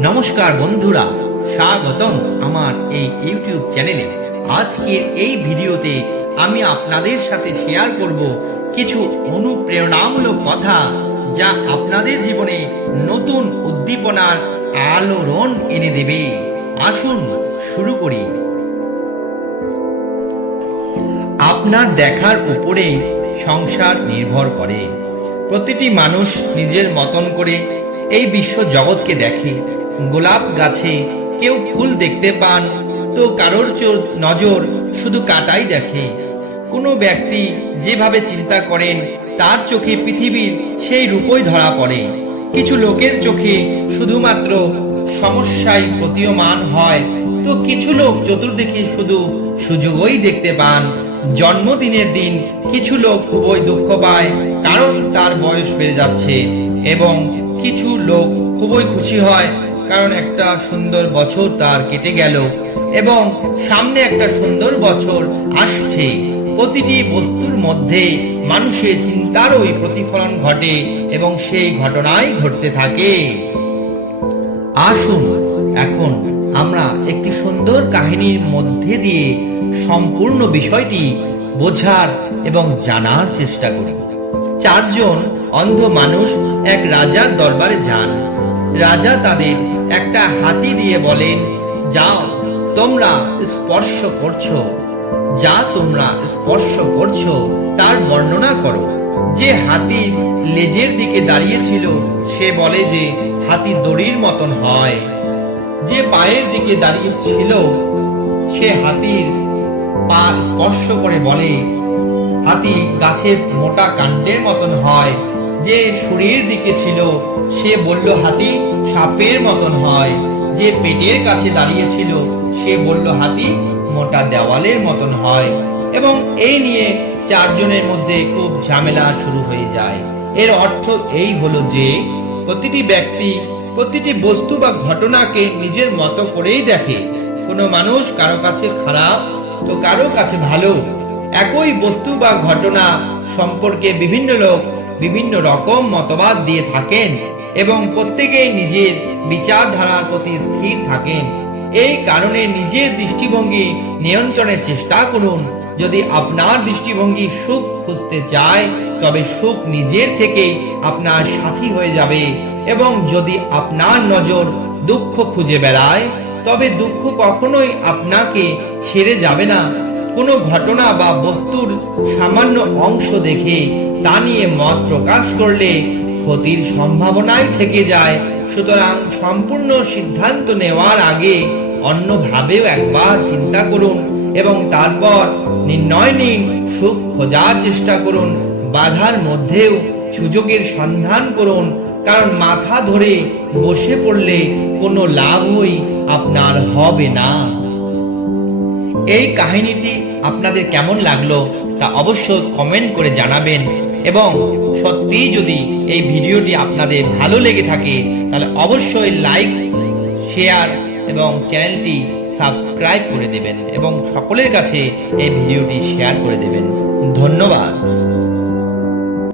নমস্কার বন্ধুরা, স্বাগতম আমার এই ইউটিউব চ্যানেলে। আজকের এই ভিডিওতে আমি আপনাদের সাথে শেয়ার করব কিছু অনুপ্রেরণামূলক কথা যা আপনাদের জীবনে নতুন উদ্দীপনার আলোড়ন এনে দেবে। আসুন শুরু করি। আপনার দেখার উপরে সংসার নির্ভর করে। প্রতিটি মানুষ নিজের মতন করে এই বিশ্ব জগৎকে দেখে। গোলাপ গাছে কেউ ফুল দেখতে পান, তো কারোর নজর শুধু কাটাই দেখে। কোনো ব্যক্তি যেভাবে চিন্তা করেন, তার চোখে পৃথিবীর সেই রূপই ধরা পড়ে। কিছু লোকের চোখে শুধুমাত্র সমস্যায় প্রতীয়মান হয়, তো কিছু লোক চতুর্দিকে শুধু সুযোগই দেখতে পান। জন্মদিনের দিন কিছু লোক খুবই দুঃখ পায়, কারণ তার বয়স বেড়ে যাচ্ছে, এবং কিছু লোক খুবই খুশি হয় কারণ একটা সুন্দর বছর তার কেটে গেল এবং সামনে একটা সুন্দর বছর আসছে। প্রতিটি বস্তুর মধ্যে মানুষের চিন্তারই প্রতিফলন ঘটে এবং সেই ঘটনাই ঘটতে থাকে। আসুন এখন আমরা একটি সুন্দর কাহিনীর মধ্যে দিয়ে সম্পূর্ণ বিষয়টি বোঝার এবং জানার চেষ্টা করি। চারজন অন্ধ মানুষ এক রাজার দরবারে যান। রাজা তাদের একটা হাতি দিয়ে বলেন, যাও, তোমরা স্পর্শ করছ। যা তোমরা স্পর্শ করছ, তার বর্ণনা করো। যে হাতির লেজের দিকে দাঁড়িয়েছিল, সে বলে যে, হাতি দড়ির মতন হয়। যে পায়ের দিকে দাঁড়িয়ে ছিল সে হাতির পা স্পর্শ করে বলে, হাতি গাছের মোটা কাণ্ডের মতন হয়। যে শরীর দিকে ছিল, সে বলল, হাতি, সাপের মতন হয়। যে পেটের কাছে দাঁড়িয়ে ছিল, সে বলল, হাতি, মোটা দেওয়ালের মতন হয়। এবং এই নিয়ে চারজনের মধ্যে খুব ঝামেলা শুরু হয়ে যায়। এর অর্থ এই হলো যে, প্রতিটি ব্যক্তি প্রতিটি বস্তু বা ঘটনাকে নিজের মতো করেই দেখে। কোনো মানুষ কারও কাছে খারাপ, তো কারও কাছে ভালো। একই বস্তু বা ঘটনা সম্পর্কে বিভিন্ন লোক বিভিন্ন রকম মতবাদ দিয়ে থাকেন এবং প্রত্যেকেই নিজের বিচারধারার প্রতি স্থির থাকেন। এই কারণে নিজের দৃষ্টিভঙ্গি নিয়ন্ত্রণের চেষ্টা করুন। যদি আপনার দৃষ্টিভঙ্গি সুখ খুঁজতে চায়, তবে সুখ নিজের থেকেই আপনার সাথী হয়ে যাবে এবং যদি আপনার নজর দুঃখ খুঁজে বেড়ায়, তবে দুঃখ কখনোই আপনাকে ছেড়ে যাবে না। কোনো ঘটনা বা বস্তুর সামান্য অংশ দেখে তা নিয়ে মত প্রকাশ করলে ক্ষতির সম্ভাবনাই থেকে যায়। সুতরাং সম্পূর্ণ সিদ্ধান্ত নেওয়ার আগে অন্যভাবেও একবার চিন্তা করুন এবং তারপর নির্ণয় নিন, সুখ খোঁজার চেষ্টা করুন, বাধার মধ্যেও সুযোগের সন্ধান করুন। কারণ মাথা ধরে বসে পড়লে কোনো লাভই আপনার হবে না। এই কাহিনীটি আপনাদের কেমন লাগল তা অবশ্য কমেন্ট করে জানাবেন এবং সত্যিই যদি এই ভিডিওটি আপনাদের ভালো লেগে থাকে তাহলে অবশ্যই লাইক শেয়ার এবং চ্যানেলটি সাবস্ক্রাইব করে দেবেন এবং সকলের কাছে এই ভিডিওটি শেয়ার করে দেবেন। ধন্যবাদ।